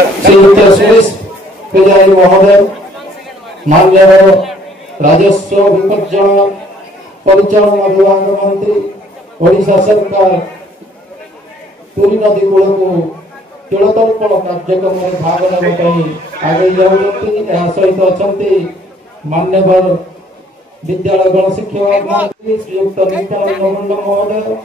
श्रीयुक्त सुरेश पुजारी महोदय, माननीय राजस्व विपर्जन परिचालना विभाग मंत्री, ओडिशा सरकार पुरी नदी कूल को जलतर्पण कार्यक्रम में भाग नेबाई आगे जाऊँगी। सहित अच्छा मान्यवर विद्यालय गणशिक्षा मंत्री श्रीयुक्त नित्यानंद मुंड महोदय।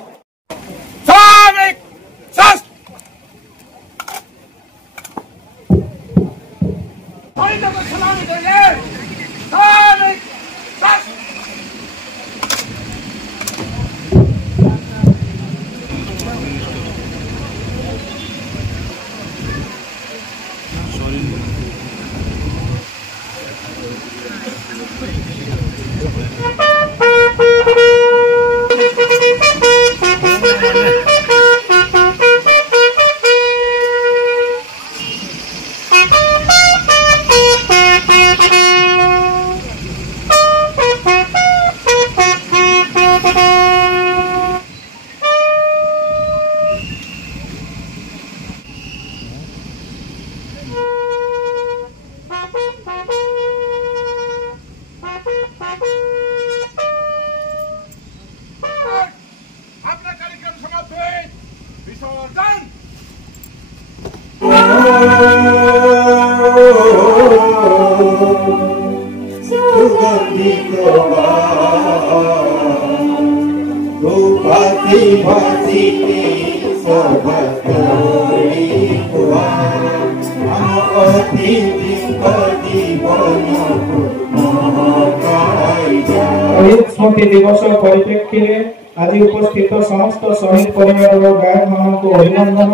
स्मृति दिवस परिप्रेक्षी में आज उपस्थित समस्त शहीद परिवार गायक मान को अभिनंदन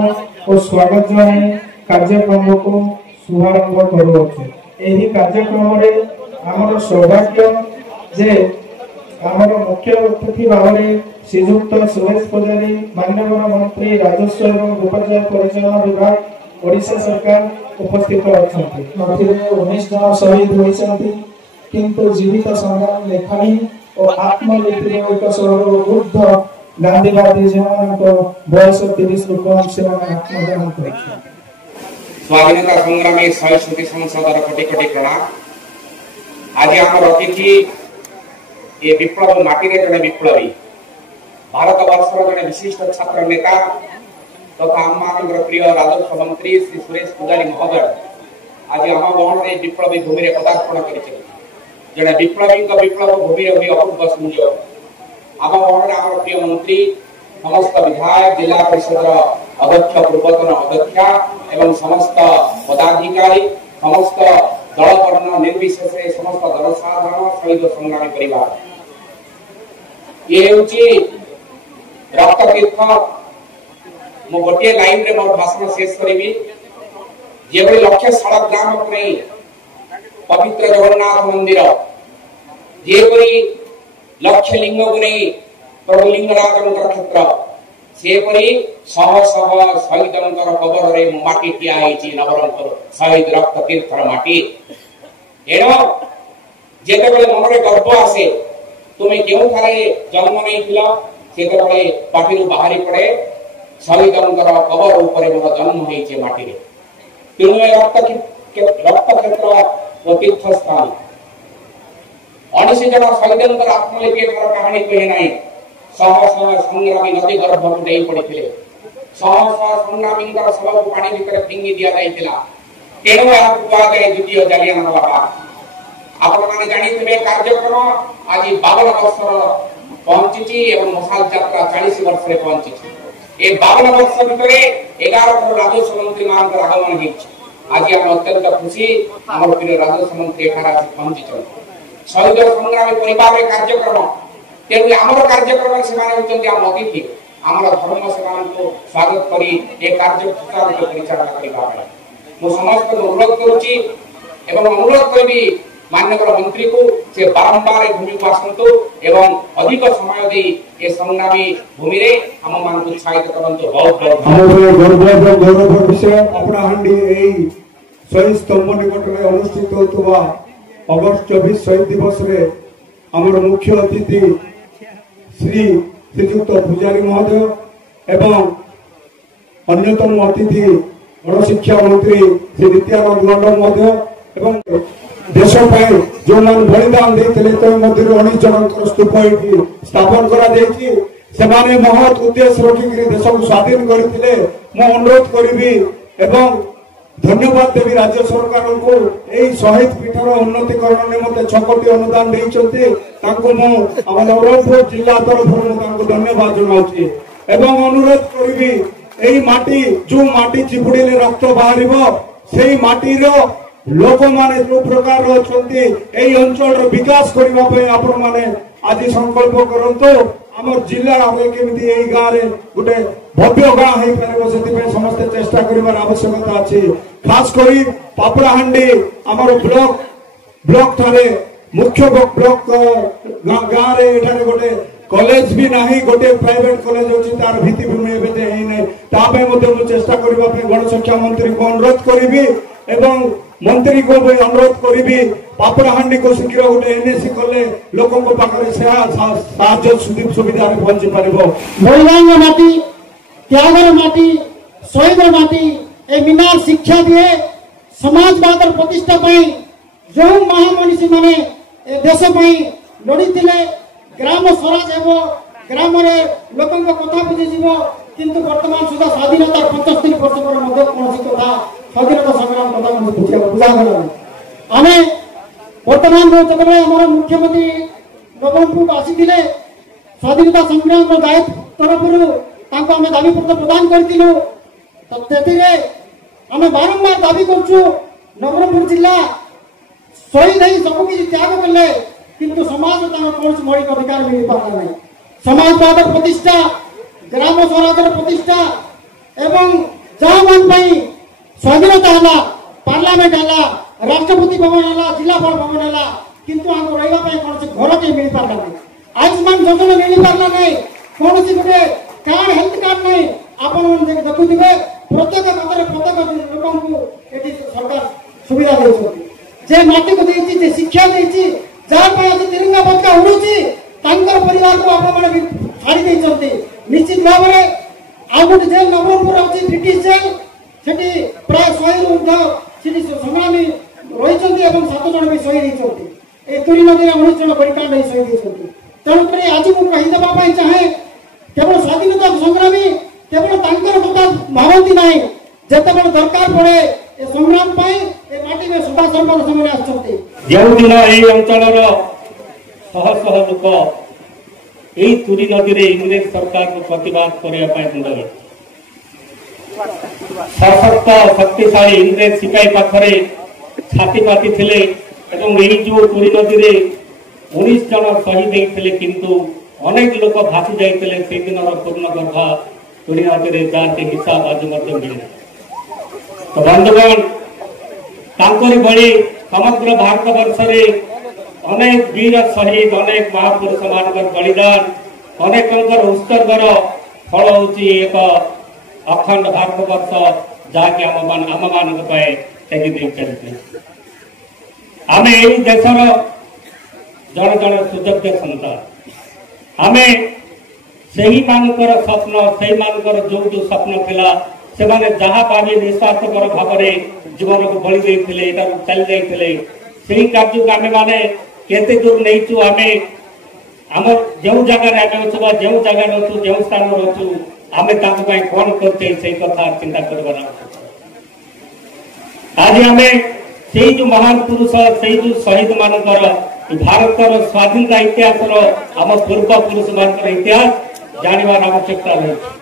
और स्वागत जनाई कार्यक्रम को शुभारंभ करुचे। यही कार्यक्रम आमर सौभाग्य जे आमर मुख्य अतिथि भाव में श्रीयुक्त सुरेश पुजारी माननीय मंत्री राजस्व एवं विपर्य परिचालन विभाग ओडिशा सरकार उपस्थित अच्छा। 19 जन शहीद होती किंतु जीवित संग्राम लेखनी और आत्मलिपि एक वृद्ध गांधीवादी बयस 30 रु कम से आत्मदान कर स्वाधीनता संग्राम सहिष्णुति संसदर कोटि कोटि प्रणाम। आज आम अतिथि ये विप्लव माटी जड़े विप्लवी भारत वर्षर जड़े विशिष्ट छात्र नेता तथा आम प्रिय राजस्व मंत्री श्री सुरेश पुजारी महोदय आज आम गहन विप्लवी भूमि में पदार्पण कर जड़े विप्लवी विप्लव भूमि अपूर्व संयोग आम गहन आम प्रिय मंत्री समस्त विधायक जिला परिषद अध्यक्ष पूर्वतन अध्यक्षा एवं समस्त पदाधिकारी समस्त दल वर्ण निर्विशेष समस्त जनसाधारण शहीद संग्रामी परिवार ये रक्त तीर्थ मु गोटे लाइन रे मोर भाषण शेष करी जेबे लक्ष्य सड़क ग्राम को नहीं पवित्र जगन्नाथ मंदिर जेपरी लक्ष्य लिंग को नहीं प्रभु लिंगराज क्षेत्र सेपरी शह शह शहीद कबर रे माटी टिया नवरंगपुर शहीद रक्त तीर्थर माटी एण जेते मन में गर्व आसे तुम्हें क्यों थारे जन्म नहीं से पार्टी बाहरी पड़े शहीद कबर उपर मोर जन्म होती माटी तेणु रक्त क्षेत्र तीर्थ स्थान 19 जन शहीद आत्मलिपि कहानी कहे ना शह शह संग्रामी नदी गर्भ को नहीं पड़ते शह शह संग्रामी शव को पानी भितर फिंगी दि जाता तेणु कहुए द्वितीय जालियानवाला बाग आपण जानी कार्यक्रम आज 52 वर्ष पहुंची मशाल यात्रा 40 वर्ष पहुंची 52 वर्ष भितर 11 राजस्व मंत्री मान आगमन आज आम अत्यंत खुशी आम प्रिय राजस्व मंत्री पहुंची शहीद संग्रामी परिवार कार्यक्रम तेणु आम कार्यक्रम से आम अतिथि आम धर्म से स्वागत कर कार्य परिचालन करने मुझे समस्त अनुरोध करुच्ची अनुरोध करी माननीय मंत्री को से बारंबार भूमि को आसतु एवं अधिक समय दे ये संग्रामी भूमि रे हम मान को उत्साहित करंतु बहुत बहुत गौरव विषय अपनाहांडी एई शहीद स्तंभ निकट में अनुष्ठित होतबा अगस्त 24 शहीद दिवस रे हमर मुख्य अतिथि श्रीयुक्त पुजारी महोदय एवं अन्यतम अतिथि गणशिक्षा मंत्री श्री नित्यानंद गंड एवं देश जो मैंने बलिदान देते 19 जन स्तूप स्थापन कर महत उद्देश्य रखिक देश को स्वाधीन करते मु अनुरोध करी एवं धन्यवाद देवी राज्य सरकार को यही शहीद पीठर उन्नतीकरण निमंते 6 कोटी अनुदान देते नवरंगपुर जिला तरफ धन्यवाद जनाऊँगी एवं अनुरोध करी यही माटी जो माटी चिपुड़े रक्त बाहर से माटीर लोक माने जो प्रकार यही अंचल विकास करने आपण मैंने आज संकल्प करंतु आम जिला केमी गाँव में गोटे भव्य गाँ हो पार से समस्ते चेष्टा कर आवश्यकता अच्छी खास करी पापड़ाहांडी आमर ब्लॉक ठारे मुख्य ब्लॉक गाँव में गोटे कॉलेज भी नहीं गोटे प्राइवेट कॉलेज अच्छी तार भित्तिभूमि एवं चेष्टा करने गणशिक्षा मंत्री को अनुरोध करी एवं मंत्री को भी अनुरोध करी पापड़ाहांडी को शीघ्र गोटे एनएसी कले लोकों पाखे सुविधा पहुंची पार बलिदान माटी त्यागर माटी शहीद माटी ए मीनार शिक्षा दिए समाजवाद प्रतिष्ठा जो महामनीषी माने देश लड़ी ग्राम स्वराज हो ग्राम लोकों कथा बुझी किंतु वर्तमान सुधा स्वाधीनता 75 वर्ष पर कौन कथा स्वाधीनता संग्राम कथा बुझागला आम वर्तमान आम मुख्यमंत्री नवरंगपुर आसी स्वाधीनता संग्राम दायित्व तरफ आम दाबीपत्र प्रदान करूँ आम बारंबार दाबी करुँ नवरंगपुर जिला शहीद ही सबकि त्याग कले किंतु समाज कौन मौलिक अधिकार मिल पारा नहीं समाजवाद प्रतिष्ठा ग्राम स्वराज प्रतिष्ठा एवं जहाँ मान स्वाधीनता है पार्लियामेंट है राष्ट्रपति भवन है जिलापाल भवन है किंतु आम रही कौन घर के मिल पारा नहीं आयुष्मान योजना मिल पारा नहीं कौन गोटे कार्ड हेल्थ कार्ड नहीं आपण देखुवे प्रत्येक प्रत्येक लोक सरकार सुविधा दे माटी को दे शिक्षा दे जहाँ तिरंगा पताका उड़ूची परिवार को आप छाड़ी निश्चित भाव में आउ गोटे जेल नवरंगपुर अच्छी ब्रिटिश जेल से प्राय 100 संग्रामी रही 7 जन भी शहीद होती तुरी नदी 19 जन बलिदान शहीद होती तेणुक आज मुझे कहीदेवाई चाहे केवल स्वाधीनता संग्रामी केवल कथा भावती ना जिते दरकार पड़े संग्राम माटी में सदा सर्वदा समय आसते जो दिन यही अंचल शह शह लोक यही तुरी नदी में इंग्रेज सरकार को प्रतिवाद करने सशक्त शक्तिशाली इंग्रेज सिपाही पाखरे छाती पाती थे यही जो तुरी नदी में 19 जन शहीद होते किंतु अनेक लोक भासी जाते से दिन पूर्ण गर्भा तुरी नदी में जाती हिसाब आज मिले तो बंधुगण तांकरी बड़ी समग्र भारत वर्ष में अनेक वीर शहीद अनेक महापुरुष मान बलिदान अनेक उत्सर्गर फल होची एक अखंड भारत वर्ष जहाँकि आम मान चलते आम यही देशर जन जन सुयोग्य सन्तान आम से मानकर स्वप्न से मानकर जो जो स्वप्न थिला से माने जहाँ पावे निस्वार्थपर भाव में जीवन को बलि देते चली जाते से कार्य को आम मैंने केते दूर नहीं आम आम जो जगार आम अच्छु जो जगार अच्छु जो स्थान अच्छु आम कौन करते से कथा चिंता कर आज आम से जो महान पुरुष से जो शहीद मानकर भारत स्वाधीनता इतिहास आम पूर्व पुरुष मान इतिहास जानवर आवश्यकता रही।